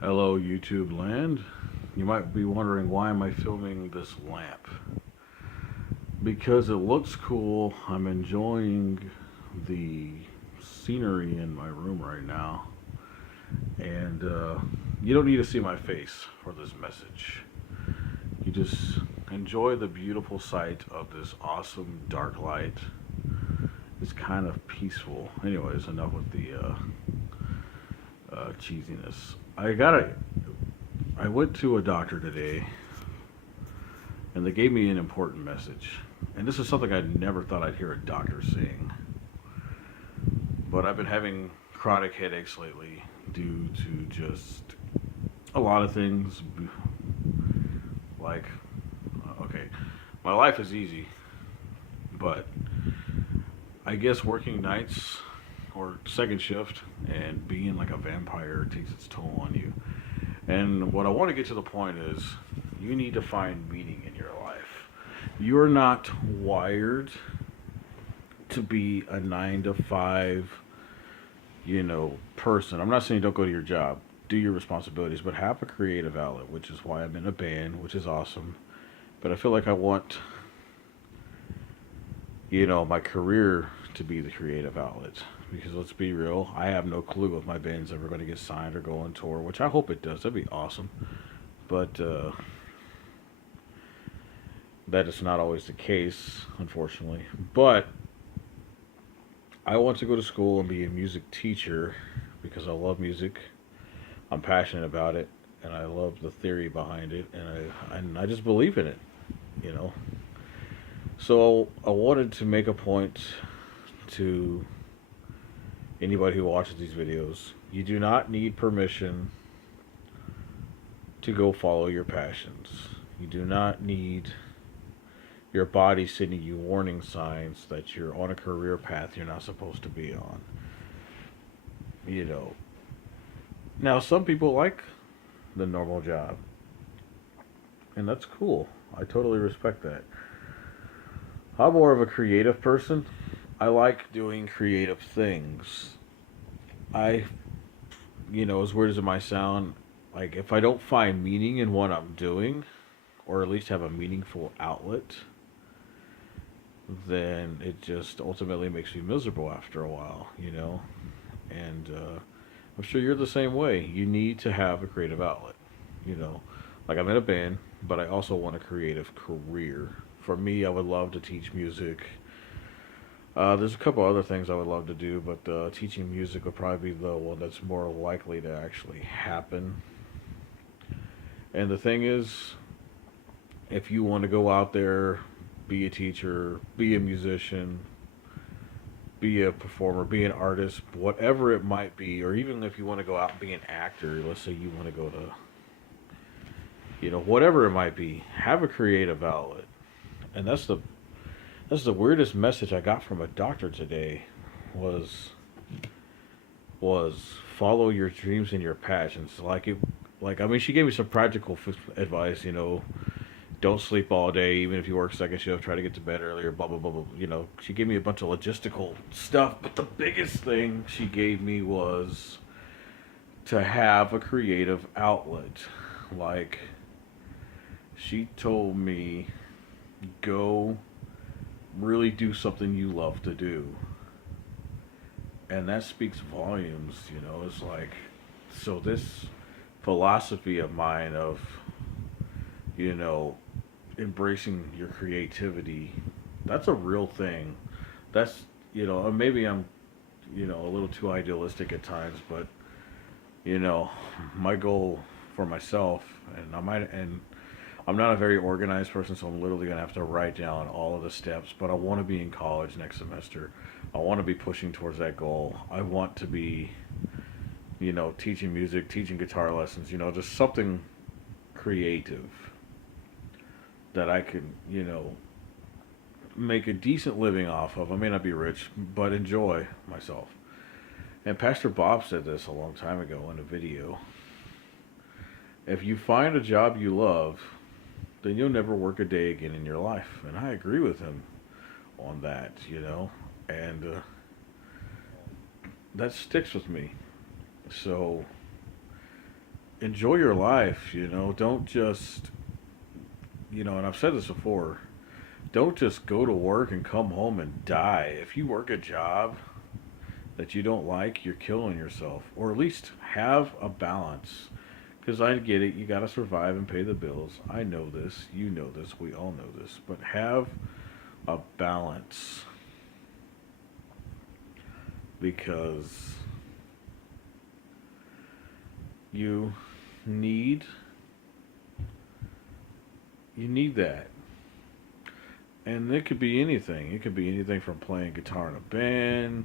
Hello, YouTube land. You might be wondering why am I filming this lamp? Because it looks cool. I'm enjoying the scenery in my room right now. And you don't need to see my face for this message. You just enjoy the beautiful sight of this awesome dark light. It's kind of peaceful. Anyways, enough with the cheesiness. I went to a doctor today and they gave me an important message. And this is something I never thought I'd hear a doctor saying. But I've been having chronic headaches lately due to just a lot of things. Like, okay, my life is easy, but I guess working nights or second shift and being like a vampire takes its toll on you. And what I want to get to the point is you need to find meaning in your life. You're not wired to be a 9 to 5, person. I'm not saying don't go to your job, do your responsibilities, but have a creative outlet, which is why I'm in a band, which is awesome. But I feel like I want, my career to be the creative outlet. Because let's be real, I have no clue if my band's ever going to get signed or go on tour, which I hope it does. That'd be awesome. But that is not always the case, unfortunately. But I want to go to school and be a music teacher because I love music. I'm passionate about it, and I love the theory behind it, and I just believe in it. You know. So I wanted to make a point to anybody who watches these videos. You do not need permission to go follow your passions. You do not need your body sending you warning signs that you're on a career path you're not supposed to be on. You know. Now, some people like the normal job, and that's cool. I totally respect that. I'm more of a creative person. I like doing creative things. I, as weird as it might sound, like if I don't find meaning in what I'm doing, or at least have a meaningful outlet, then it just ultimately makes me miserable after a while. And I'm sure you're the same way. You need to have a creative outlet, you know. Like I'm in a band, but I also want a creative career. For me, I would love to teach music. There's a couple other things I would love to do, but teaching music would probably be the one that's more likely to actually happen. And the thing is, if you want to go out there, be a teacher, be a musician, be a performer, be an artist, whatever it might be, or even if you want to go out and be an actor, let's say you want to go to, whatever it might be, have a creative outlet. And that's the weirdest message I got from a doctor today was was follow your dreams and your passions. Like I mean, she gave me some practical advice. Don't sleep all day, even if you work second shift. Try to get to bed earlier. Blah blah blah blah. She gave me a bunch of logistical stuff. But the biggest thing she gave me was to have a creative outlet. Like she told me, go really do something you love to do, and that speaks volumes. It's like, so this philosophy of mine of, you know embracing your creativity, that's a real thing. That's, maybe I'm, a little too idealistic at times, but you know my goal for myself, and I'm not a very organized person, so I'm literally gonna have to write down all of the steps. But I want to be in college next semester. I want to be pushing towards that goal. I want to be, teaching music, teaching guitar lessons. Just something creative that I can, make a decent living off of. I may not be rich, but enjoy myself. And Pastor Bob said this a long time ago in a video. If you find a job you love, then you'll never work a day again in your life. And I agree with him on that. And that sticks with me. So enjoy your life, you know. Don't just, you know, and I've said this before, don't just go to work and come home and die. If you work a job that you don't like, you're killing yourself. Or at least have a balance. Because I get it, you got to survive and pay the bills. I know this, you know this, we all know this. But have a balance. Because you need you need that. And it could be anything. It could be anything from playing guitar in a band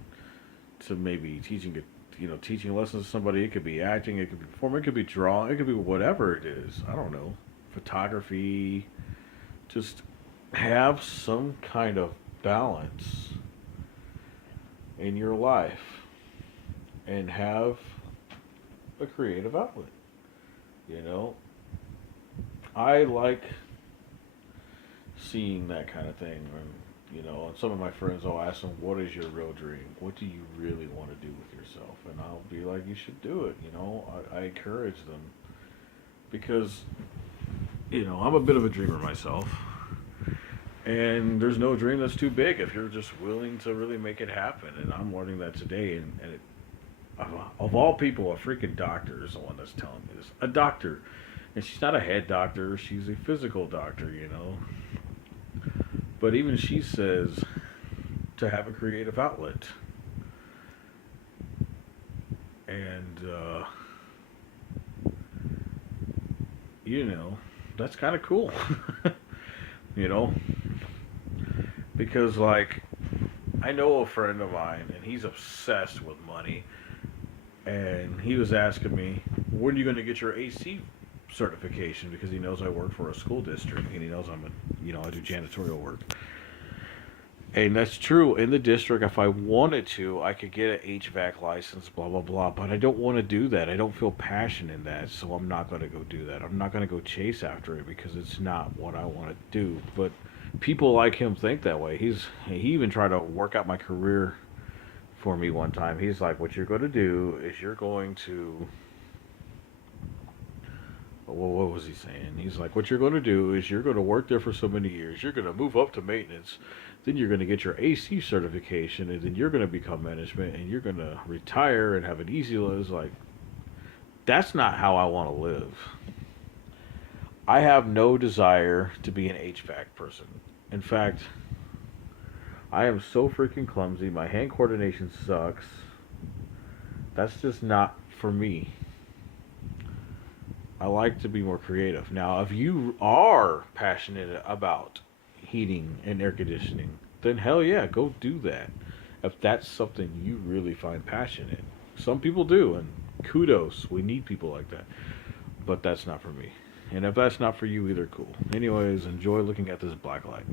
to maybe teaching lessons to somebody. It could be acting, it could be performing, it could be drawing, it could be whatever it is. I don't know. Photography. Just have some kind of balance in your life and have a creative outlet. You know, I like seeing that kind of thing. And some of my friends, I'll ask them, "What is your real dream? What do you really want to do with yourself?" And I'll be like, "You should do it." I encourage them because I'm a bit of a dreamer myself, and there's no dream that's too big if you're just willing to really make it happen. And I'm learning that today. Of all people, a freaking doctor is the one that's telling me this. A doctor, and she's not a head doctor; she's a physical doctor. But even she says to have a creative outlet, and you know that's kind of cool. you know, because like I know a friend of mine, and he's obsessed with money, and he was asking me, "When are you going to get your AC certification?" Because he knows I work for a school district, and he knows I do janitorial work. And that's true. In the district, if I wanted to, I could get an HVAC license, blah, blah, blah. But I don't want to do that. I don't feel passion in that. So I'm not going to go do that. I'm not going to go chase after it because it's not what I want to do. But people like him think that way. He even tried to work out my career for me one time. He's like, what you're going to do is you're going to well, what was he saying? He's like, what you're going to do is you're going to work there for so many years. You're going to move up to maintenance. Then you're going to get your AC certification, and then you're going to become management, and you're going to retire and have an easy life. It's like, that's not how I want to live. I have no desire to be an HVAC person. In fact, I am so freaking clumsy. My hand coordination sucks. That's just not for me. I like to be more creative. Now, if you are passionate about heating and air conditioning, then hell yeah, go do that. If that's something you really find passion in. Some people do, and kudos. We need people like that. But that's not for me. And if that's not for you either, cool. Anyways, enjoy looking at this black light.